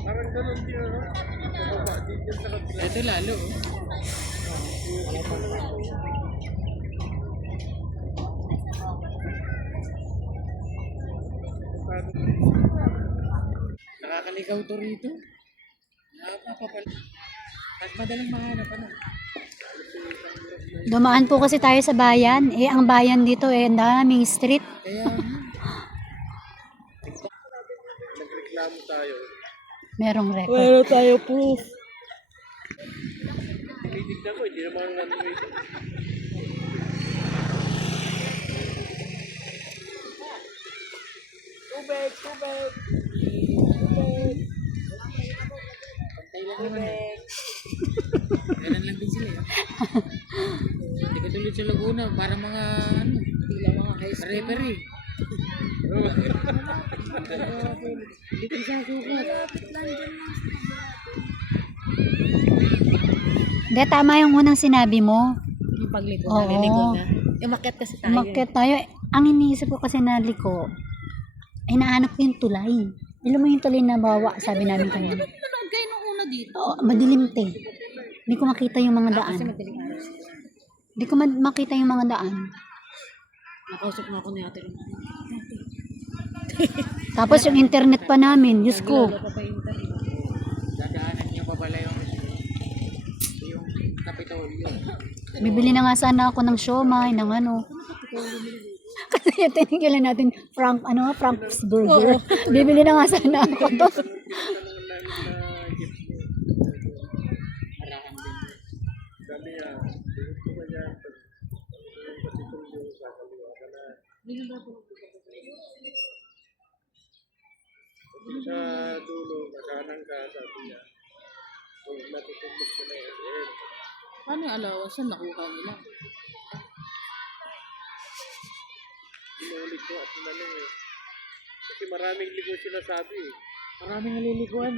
Parang ganun din ano. Bababa din dyan sa kapila. Ito lalo. Nakakaligaw to rito. Nakapapapal. At madalang mahanap ano. Dumaan po kasi tayo sa bayan. Eh, ang bayan dito ang daming street. Kaya Nagreklamo tayo. Merong record. meron tayo proof. Tinitignan ko, hindi naman ano ito. Tubig! Tubig! Pantay lang naman eh. Ganun lang din sila eh. Hindi ka tulad sa Laguna, para mga ano, tila mga high school. Referee. Dito sa sukat. Hindi, tama yung unang sinabi mo. Yung pagliko Oo. na, liliko na. Umakyat kasi tayo. Umakyat tayo. Ang iniisip ko kasi na liko, ay nahanap ko yung tulay. Alam mo yung tulay na bawa, sabi namin kanina. Nanood kayo nung una dito. Oo, madilim te. Hindi ko makita yung mga daan. Kasi madaling araw. Hindi ko makita yung mga daan. Nakausap na ako ni ate. Tapos yung internet pa namin, Diyos ko. Naglolo pa pa yung internet. Dadaanan niyo pa pala yung Kapitolyo. Bibili na nga sana ako ng siomay, ng ano. Kasi yung tinigilan natin, Frank's Burger. Bibili na nga sana ako to. Marahan din. Sabi niya, gusto ko niya pag patitulyo sa kaliwa ka na. Sa dulo, kasanan ka, sabi niya. Kung natutulog ko na yan, Paano yung alawa? Saan nakuha nila? inuulit ko at tinanong eh. Kasi maraming ligo sinasabi eh. Maraming naliliguan.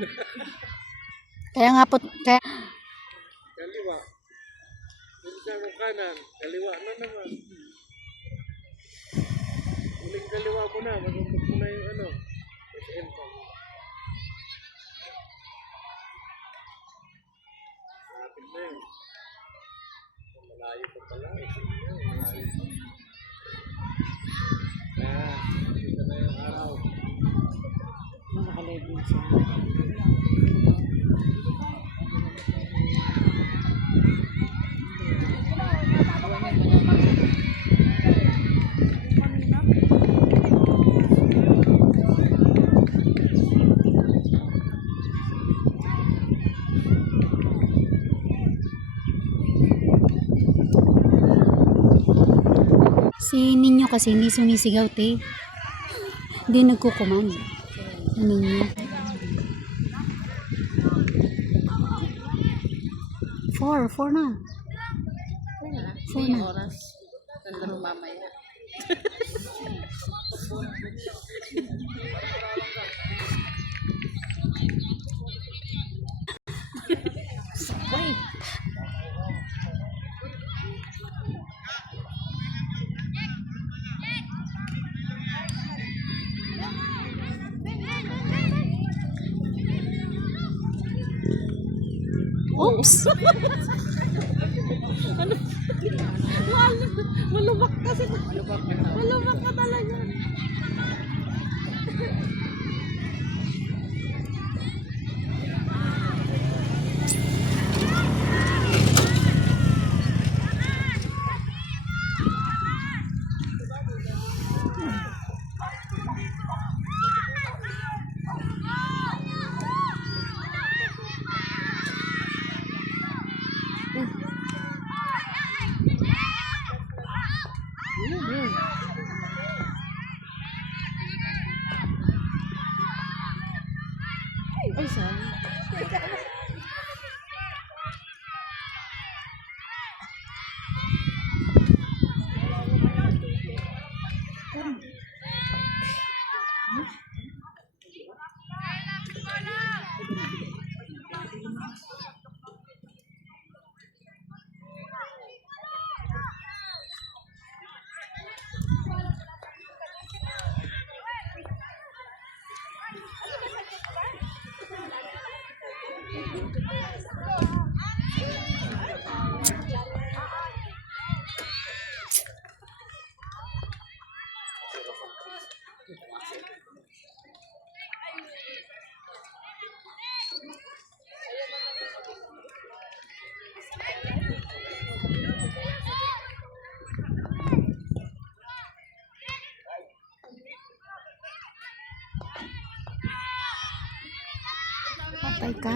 Kaya nga po, kaya, Kaliwa. Yung isa mo kanan, kaliwa na naman. Uling kaliwa mo na, magumpot mo na yung ano, SM pa. Malapit na yun. Malayo pa pala. Malayo pa. Kaya, dito na yung araw. Nakalive din siya. si Ninyo kasi hindi sumisigaw te. Hindi nagkukuman. Si Ninyo. 4 na. Hindi yung oras. Nandaro mamaya. Uy! Oops! Ano? Malubak kasi. Malubak ka talaga. Ay, saan? Patay ka.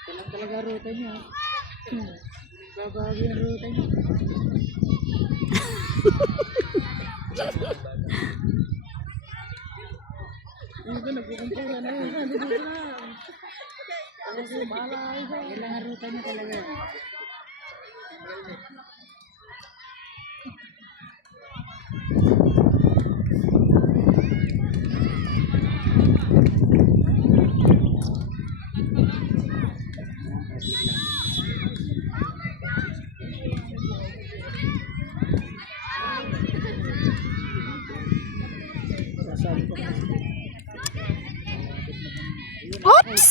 Ito lang talaga ruta niya. Babago yung ruta niya. Hindi ko nagkukumpura na yun. Hindi ko na. Ano siya, bahala kayo siya. Yan lang ang ruta niya talaga. Sasabi ko. Oops!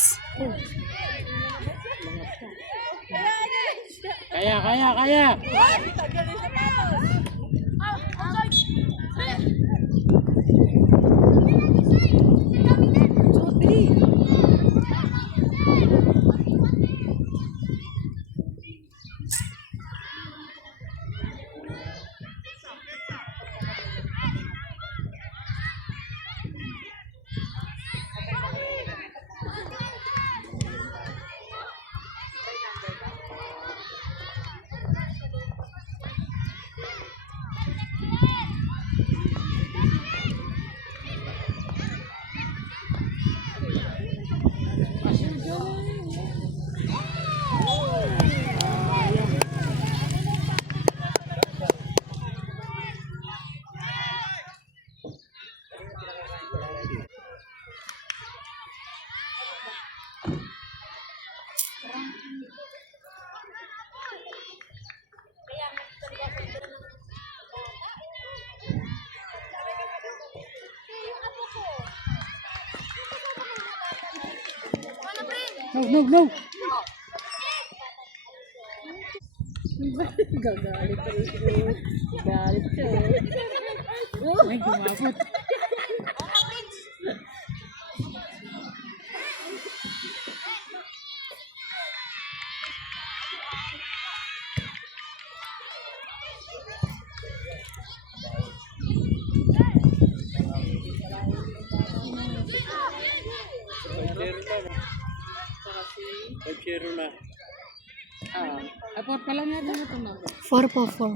Kaya. No. Gagalit ka rin. Galit siya eh. Ay, gumabot. Pag-share na. Aport pa lang yata ito na. 4 po, 4.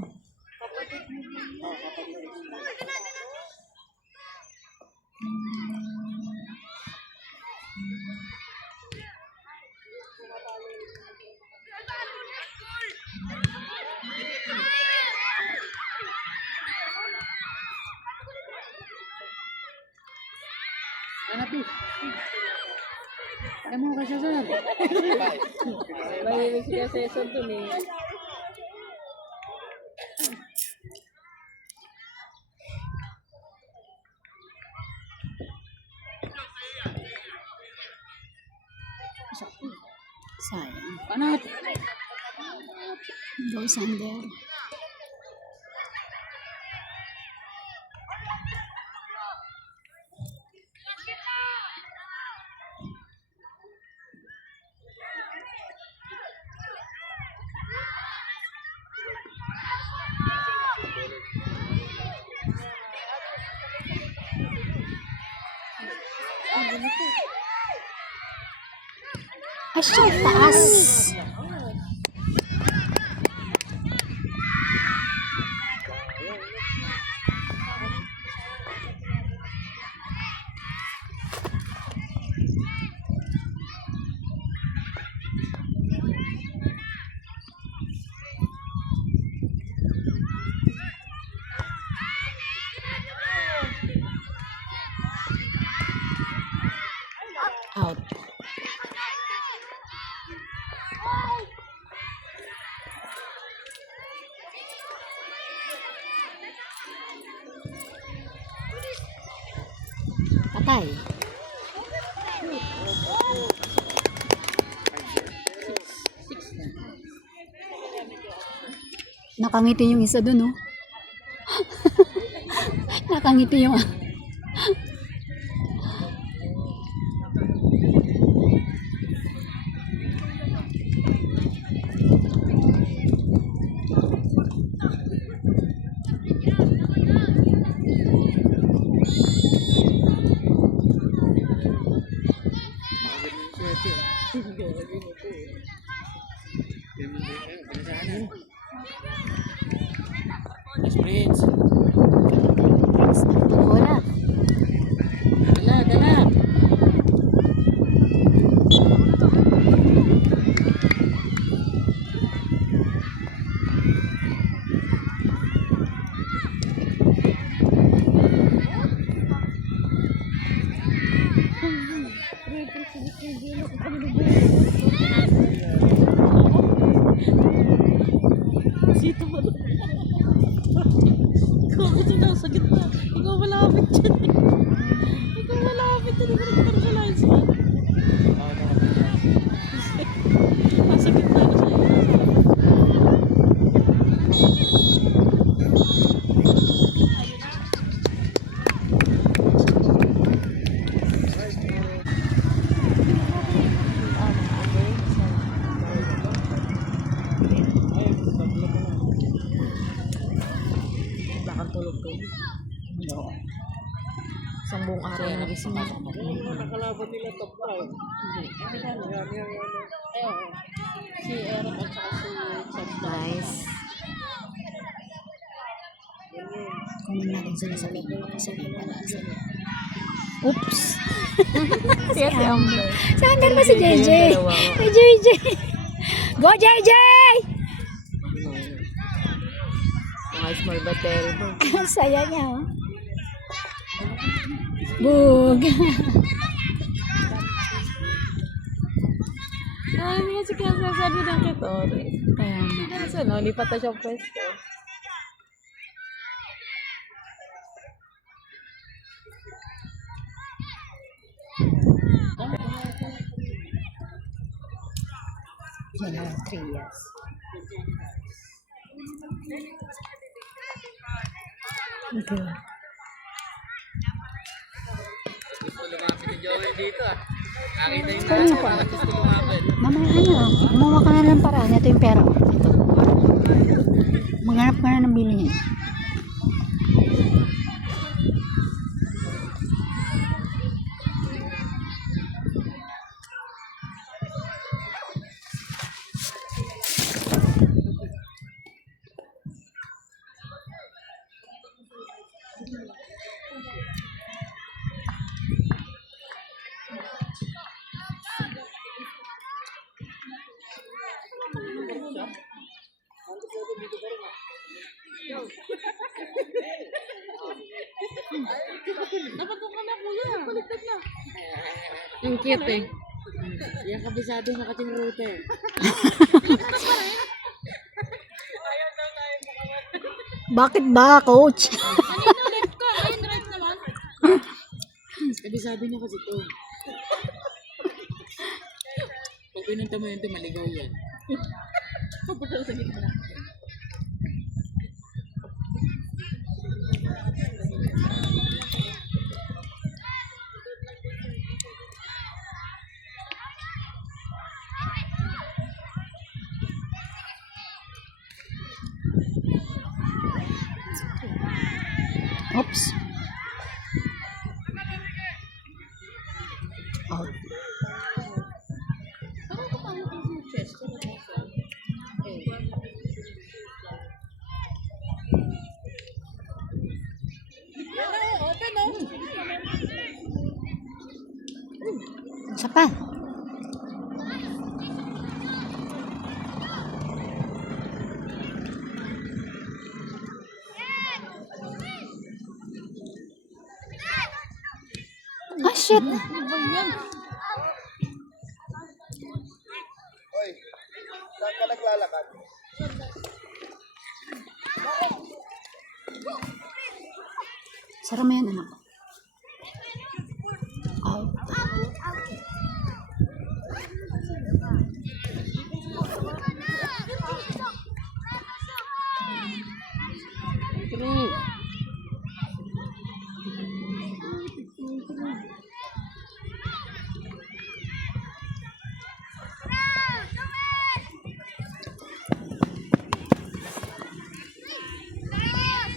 Hanapi. Ay mo kasi sir. Mahilig siya sa isang dun eh. Sayang. Panat. Goes under. Asya, taas. patay. Nakangiti yung isa dun, oh. Nakangiti yung... Yes, Prince. Wala. Dala, dala. Sito mo doon. Ikaw ako dyan sa gitna. Ikaw malapit dyan. Ikaw malapit dyan. Ikaw nagkaroon sa lines mo. Nasa gitna na siya. Bakang tulog-tulog. Isang buong araw na nagising ako. Yung nakalaban nila tabla eh. Yan. Si Eric at saka si Chad. Nice. Kunin natin sila sa loob. Oops! Si Amber. Si Amber ba si JJ? Si JJ! Go JJ! Mga small battery mo. Ang saya niya, oh. Bug! Ay, hindi kasi kaya sasabi ng kitore. Kaya na. Kasi no, lipat na siyang pwesto. Yan ang 3 years. Okay. Gusto lumapit ni Joel dito ah. Nakita yung Kaya nasa, pa. bakit gusto lumapit? Mamaya gumawa ka na ng paraan. Ito yung pera. Ito. Maghanap ka na ng bilhin. Dapat ka na kuya. Baliktad na. Ang cute eh. Yung kabisado nakating route eh. Bakit ba, coach? Kanina left ka. Ayun, right naman. Kabisado niya kasi to. Pag pinunta mo yun, maligaw yan. Papunta sa gitna. Oops. Out. Ako kumamit yung chest. Open no? Isa pa. Ah, shit. Ano ba yan? Hoy, saan ka naglalakad? Sara mo yan, anak.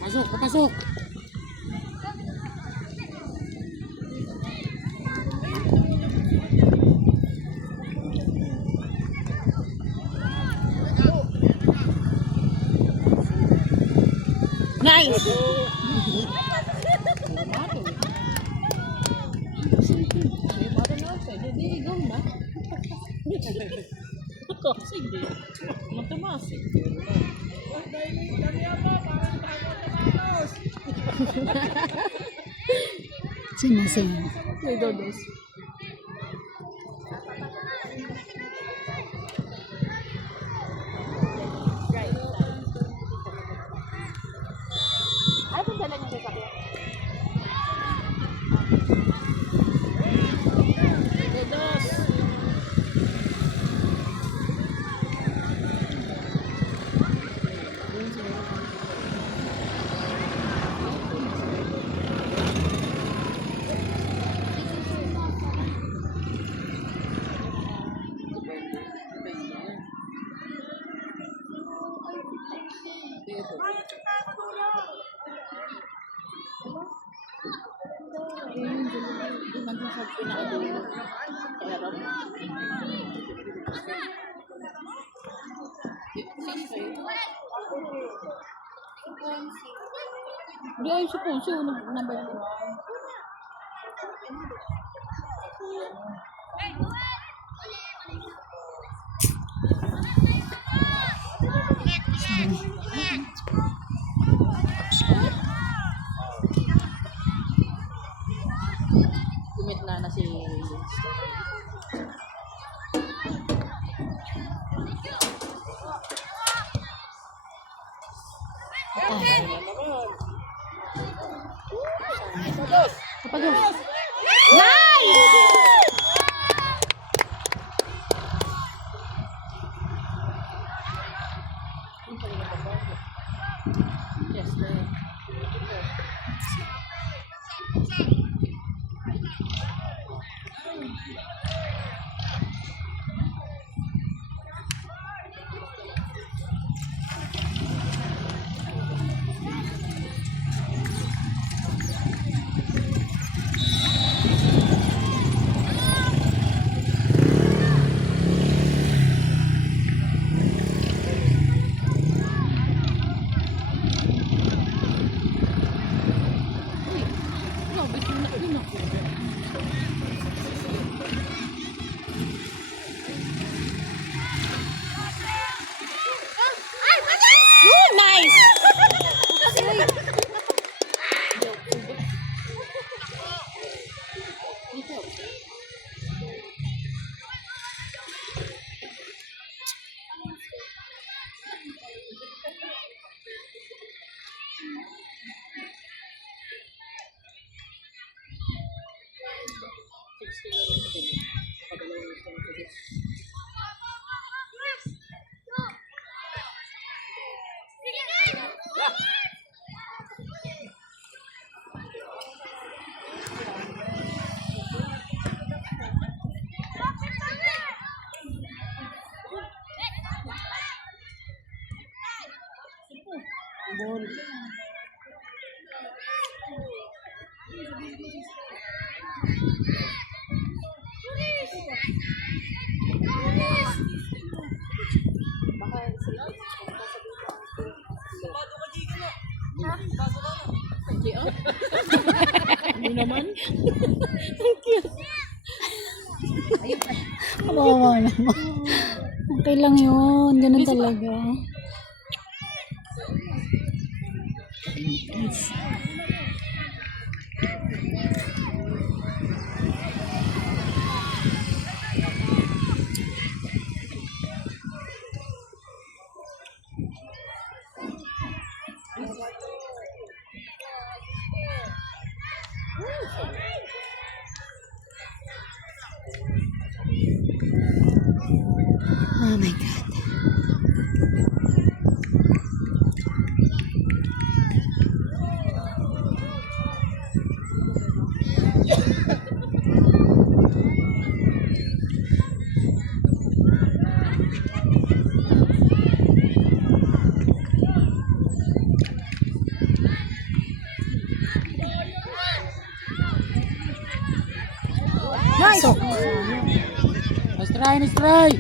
Pasok, papasok. Nice! Kasi hindi. Matamasik. Sino? May dodos. Dodos. Hindi ay si Ponce, number 1. Gumitna na si Kapag Yes, oh, nice! Hindi naman. kawawa naman. Okay lang yun. Ganun talaga. Oh my God. Nice try!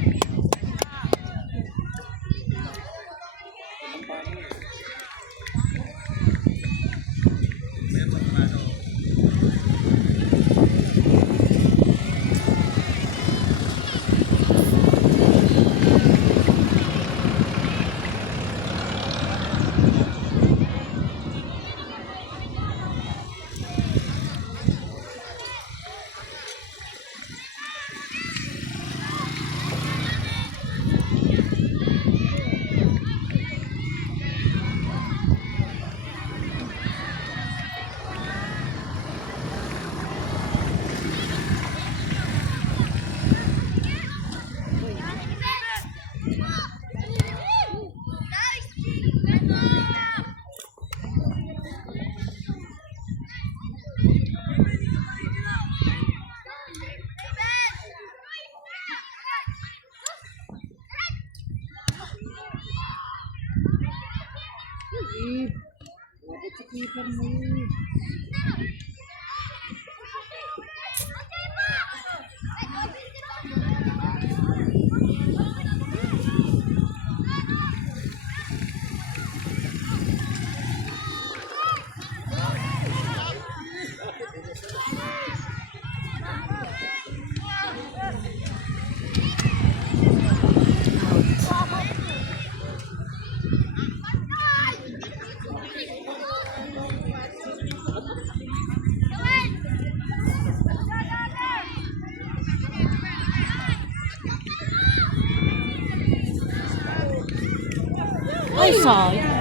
Ay, sayang.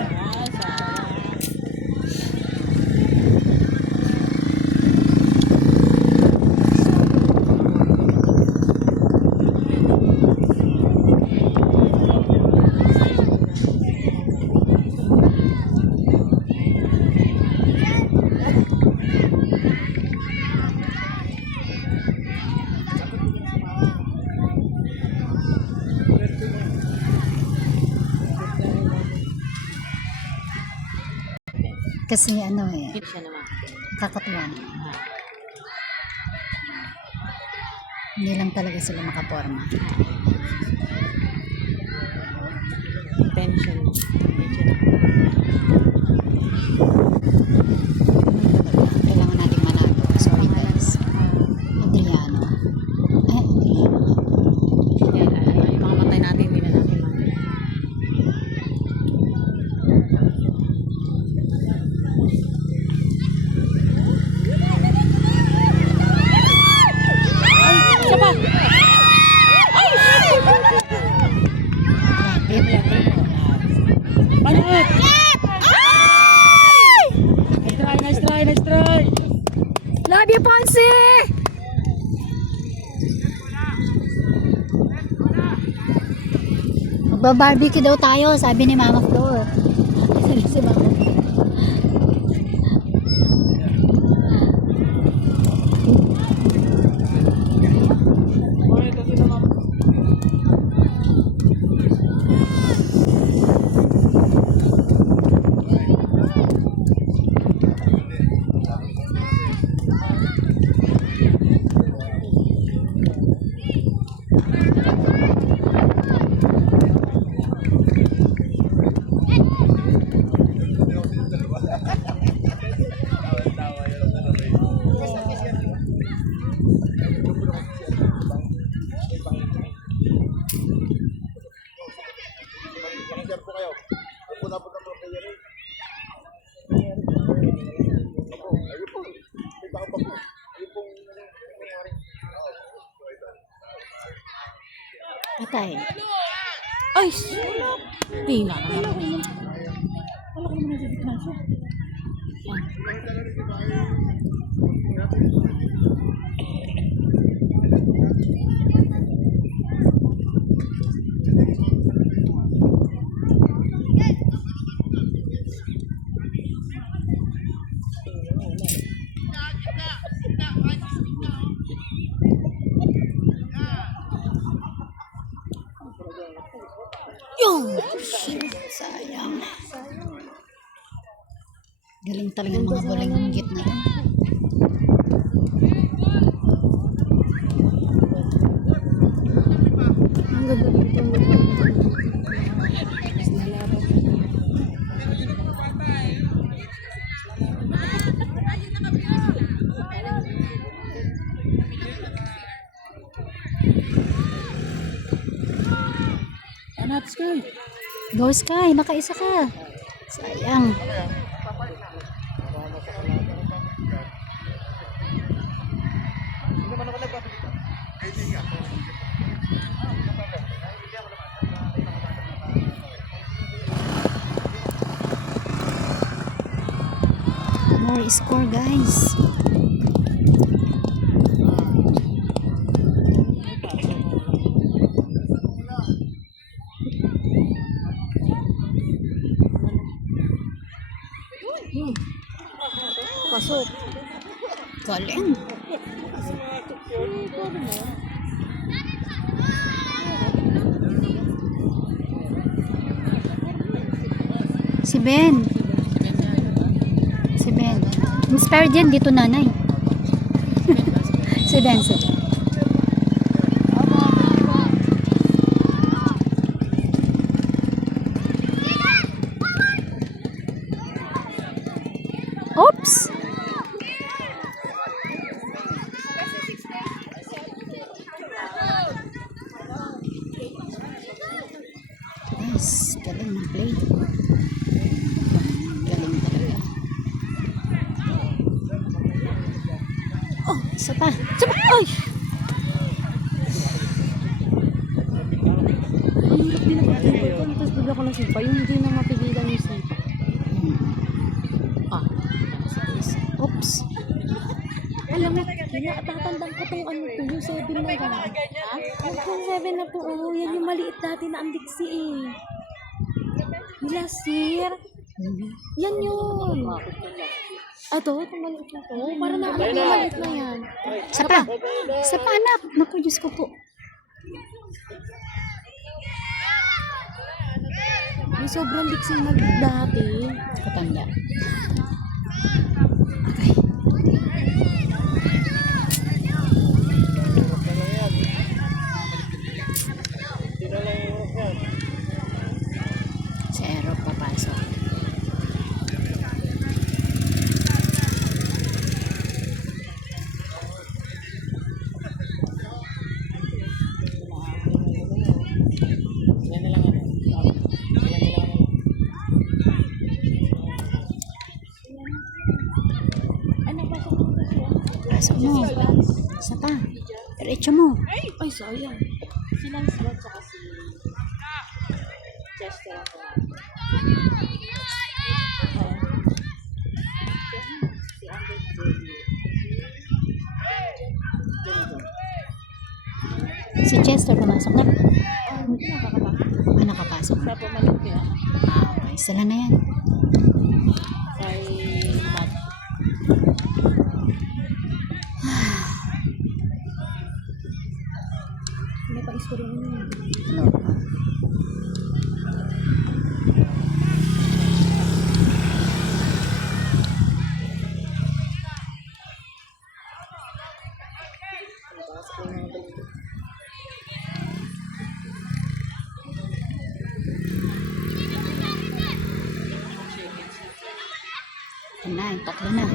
Kasi ano eh, Hit siya naman. kakatuwa na. Hindi lang talaga sila makaporma. Tension. Kailangan nating manalo. Sorry guys. Adriano. Adriano. Yung mga matay natin, hindi na natin man. Isa pa! Banat! Nice try! Love you, Ponce! Magba-barbecue daw tayo, sabi ni Mama Flor. Sabi si Mama Flor. Patay. Ay, sulap. Hindi na naman. Wala ko naman nagigit na siya. Yung! Sayang. Galing talaga mga bulinggit na yan. Go Sky, makaisa ka. Sayang. More score guys. Pasok. Galing. Si Ben. Si Ben. Inspired yan dito nanay. Si Ben. Si Ben. Oops. Nice. Galing ng play. Galing talaga. Oh, isa pa. Isa pa. Ay! Ang hirap din ang pagkakita. Tapos bigla ko ng sipa. Yung hindi na mapigilan yung sipa. Ah. Oops. Alam mo, natatandaan ko tong ano to, yung 7 na yan. Ha? Yung 7 na to, oh, yan yung maliit dati na ang diksi eh. Yung last year. Yan yun. Ito, itong maliit na to. Para na anak yung maliit na yan. Isa pa. Isa pa anak. Naku, Diyos ko po. Yung sobrang diksing maliit dati. Katanda. Si Ero papasok. Sila na lang ano. Sila na lang ano. Pasok mo. Isa pa. Diretso mo. Ay, sayang. Si Lance Bot saka si Chester ako. Si Anders Si Chester pumasok na. hindi nakakapasok. Ah, nakapasok na. Sa pumalit kaya Okay, sila na yan. kay Matt. May pa-score yun yun. Ano? Yan na, yung tatlo na.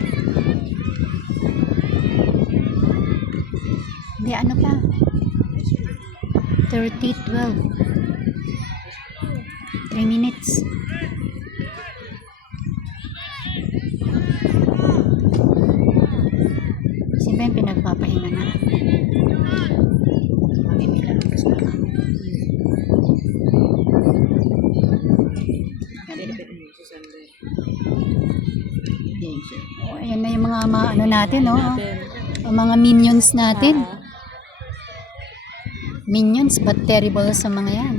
Hindi, ano pa? 30-12. 3 minutes. Si Ben pinagpapahinga na. Okay, may lalabas na. Oh, ayan na yung mga ano natin, no? Ang mga minions natin. Minions but terrible sa mga yan.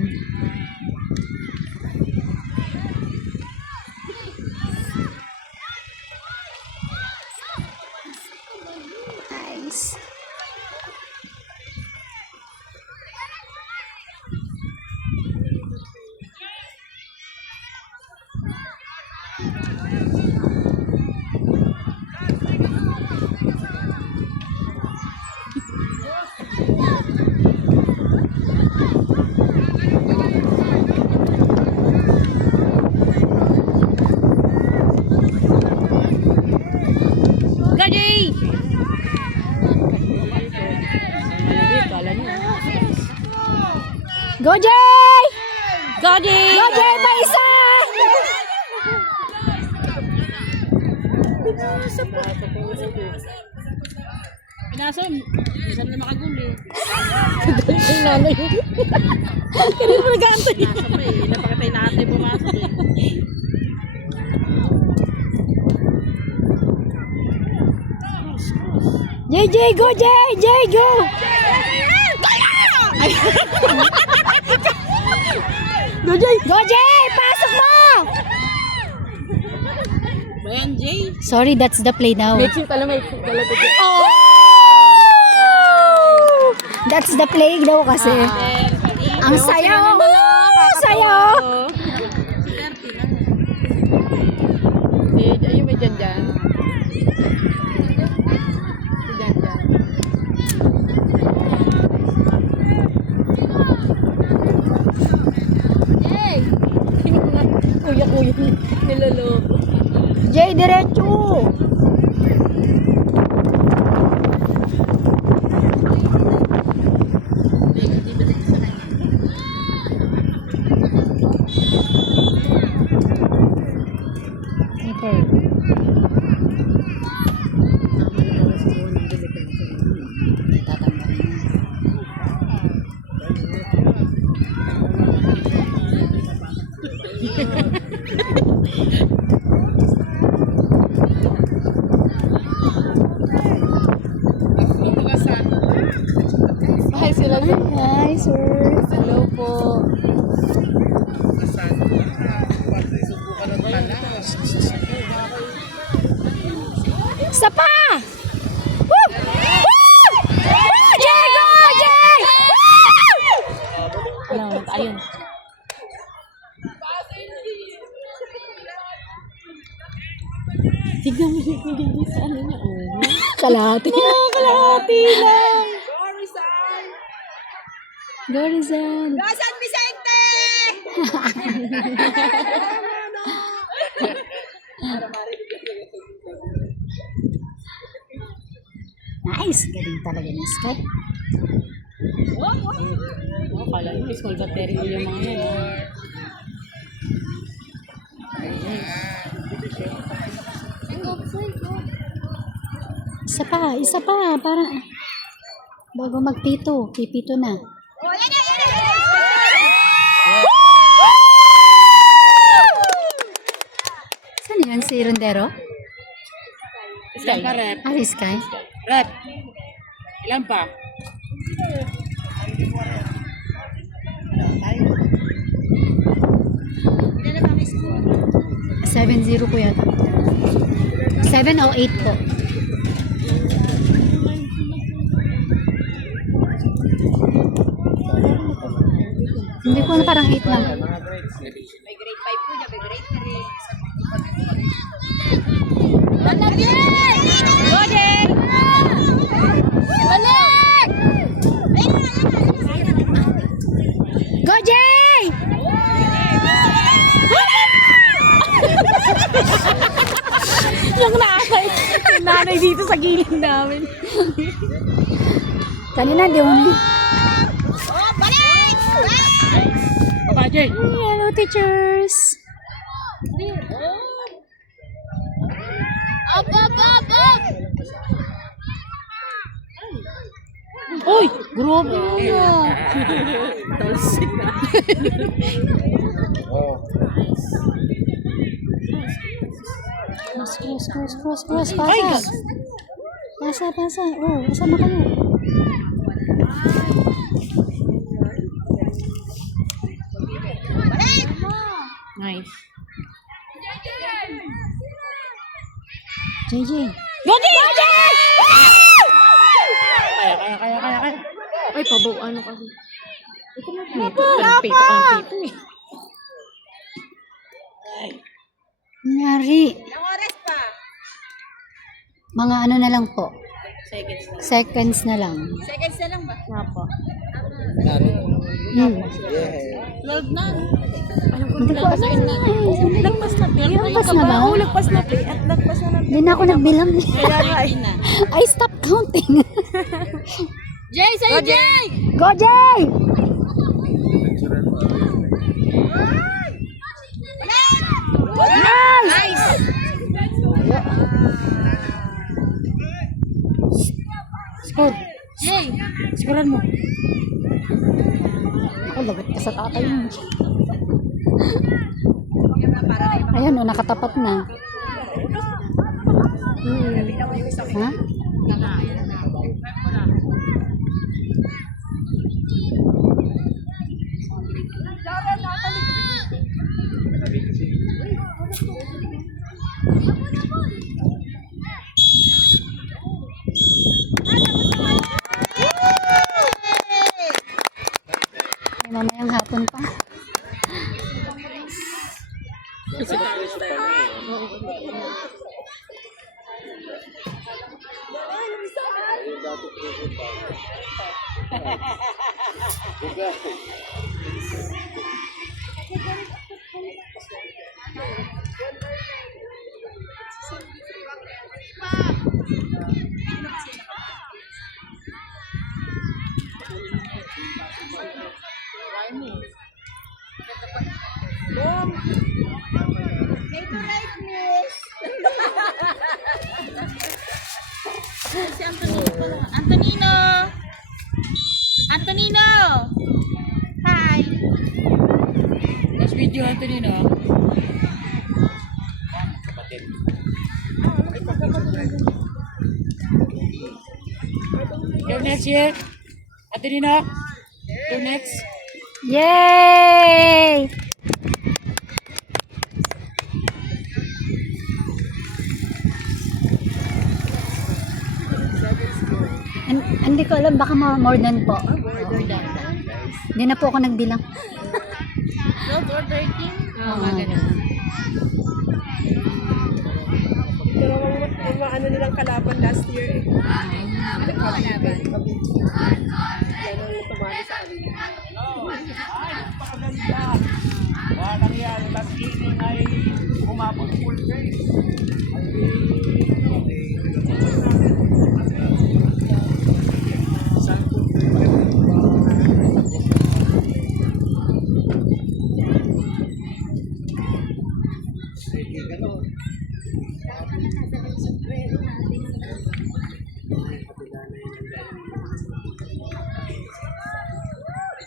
Nice. Pinasam, isang na makaguli. Ay, nanay. Kaya mo nag-aantay. Pinasam pa eh, napakatay na ate pumasok eh. JJ, go JJ, go! Go Jay! Go Jay! Pasok mo! Bayan, Jay. Sorry, that's the play now. Mixing pala, Oh! That's the play daw kasi. Ang saya oh! Saya oh! Ayun, may dyan. Kuya, niloloko. Jay, diretso! Okay. Hi, sila. Hi, sir. Hello po. Isa pa! Woo! Woo! Woo! Jay, go! Jay! Woo! Ayun. Tignan mo yung hindi sa ano niya. Kalahati. Kalahati lang. Go, Rizal. San Vicente! Nice. Galing talaga ng Sky. Oh, kala mo, small battery mo yung mga yan. Isa pa. Para bago magpito. Pipito na. Saan yun? Si Rondero? Ilan pa, rep? Ah, si Sky? Rep. Ilan pa? Ilan na ba may school? 7-0 po yata. 7 o 8 po. Hindi ko na parang 8 lang. May grade 5 po niya, may grade 3. Go Jay! Yung nanay dito sa gilid namin. Kanina, di mo. Papa, Jay. Hello, teachers! Up! Uy! Grabe na. Talsik na. Cross. Pasa. Oh, kasama kayo. Nice. JJ. Go, Jay! Kaya. Ay, pabaw, ano kasi. Ito na pito. Ang pito eh. Nangyari. Ilang oras pa? Mga ano na lang po. Seconds na. Seconds na lang. Seconds na lang ba? Napa. Hmm. 12 na. Hindi ko alam. Lagpas na pil. Lagpas na ba? Oo, lagpas na pil. At lagpas na Hindi na ako nagbilang. Na. I stopped counting. Jay, sa'yo, Jay! Go, Jay! Nice! sa tatay mo. Ayan o, nakatapat na. Ha? Mamayang hapon pa. Si Antonino pala. Antonino! Antonino! Hi! Last video, Antonino. You're next here. Antonino. You're next. Yay! Hindi ko alam, baka more than po. Hindi na po ako nagbilang. 12 or 13? Oo. Pero ang mga ano nilang kalaban last year eh. Kalaban. Yan ang tumali sa kanila. Walang yan, last inning ay umabot full game.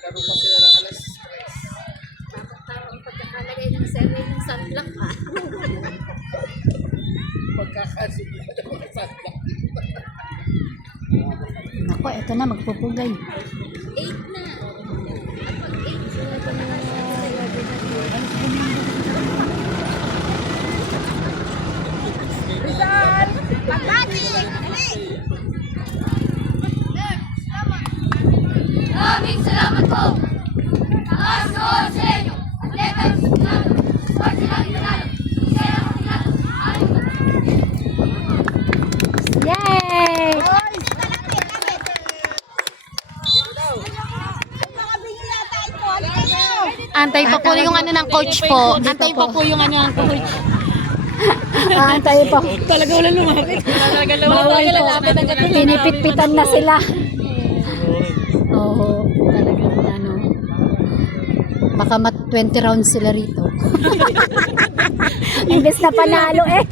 Laro pa sila ng alas 3. Pagkakalagay ng survey ng sunblock ah. Pagkakasigla na mga sadla. Ako, eto na, magpupugay. 8 na. Pag 8. Rizal! Pagkati! Maraming salamat po. Taas doon sa inyo. Atleta yung sumunod. Sport sila ang pinalo. Isaya ang pinalo. Yay! Antay pa po yung ano ng coach po. Antay pa po yung ano ng coach. Tayo pa. Talaga wala lumapit. Talaga lumapit. Pinipit-pitan na sila. Oo, talagang ano. Baka 20 rounds sila rito. Imbes na panalo eh.